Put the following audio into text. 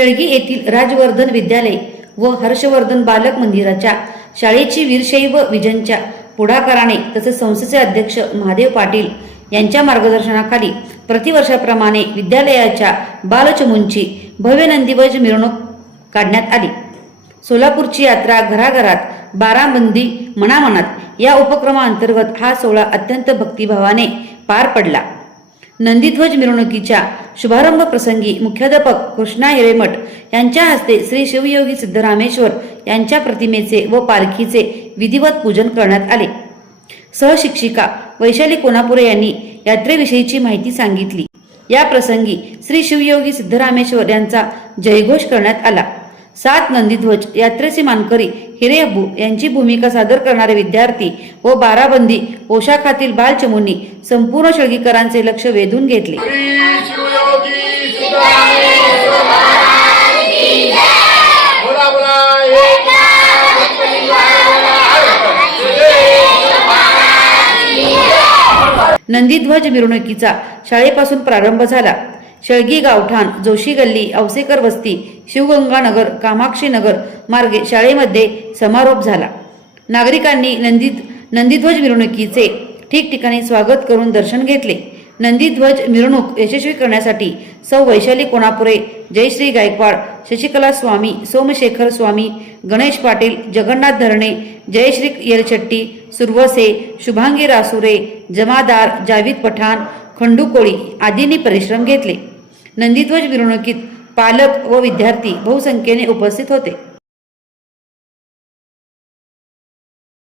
शेळगी येथील राजवर्धन विद्यालय व हर्षवर्धन बालक मंदिराच्या शाळेची वीरशैव विजनच्या पुढाकाराने तसेच संस्थेचे अध्यक्ष महादेव पाटील यांच्या मार्गदर्शनाखाली प्रतिवर्षाप्रमाणे विद्यालयाच्या बालचमूंची भव्य नंदीध्वज मिरवणूक काढण्यात आली। सोलापूरची यात्रा घराघरात बाराबंदी मनामनात या उपक्रमाअंतर्गत हा सोहळा अत्यंत भक्तिभावाने पार पडला। नंदीध्वज मिरवणुकीच्या शुभारंभ प्रसंगी मुख्याध्यापक कृष्णा हिरेमठ यांच्या हस्ते श्री शिवयोगी सिद्धरामेश्वर यांच्या प्रतिमेचे व पालखीचे विधिवत पूजन करण्यात आले। सहशिक्षिका वैशाली कोनापुरे यांनी यात्रेविषयीची माहिती सांगितली। या प्रसंगी श्री शिवयोगी सिद्धरामेश्वर यांचा जयघोष करण्यात आला। 7 नंदीध्वज यात्रेचे मानकरी हिरेअब्बू यांची भूमिका सादर करणारे विद्यार्थी व बाराबंदी पोशाखातील बालचमूंनी संपूर्ण शेळगीकरांचे लक्ष वेधून घेतले। नंदीध्वज मिरवणुकीचा शाळेपासून प्रारंभ झाला। शेळगी गावठाण, जोशी गल्ली, औसेकर वस्ती, शिवगंगा नगर, कामाक्षी नगर मार्गे शाळेमध्ये समारोप झाला। नागरिकांनी नंदीध्वज मिरवणुकीचे ठिकठिकाणी स्वागत करून दर्शन घेतले। नंदीध्वज मिरवणूक यशस्वी करण्यासाठी सौ वैशाली कोनापुरे, जयश्री गायकवाड, शशिकला स्वामी, सोमशेखर स्वामी, गणेश पाटील, जगन्नाथ धरणे, जयश्री येलचट्टी, सुरवसे, शुभांगी रासुरे, जमादार, जावीद पठाण, खंडू कोळी आदींनी परिश्रम घेतले। नंदीध्वज मिरवणुकीत पालक व विद्यार्थी बहुसंख्येने उपस्थित होते।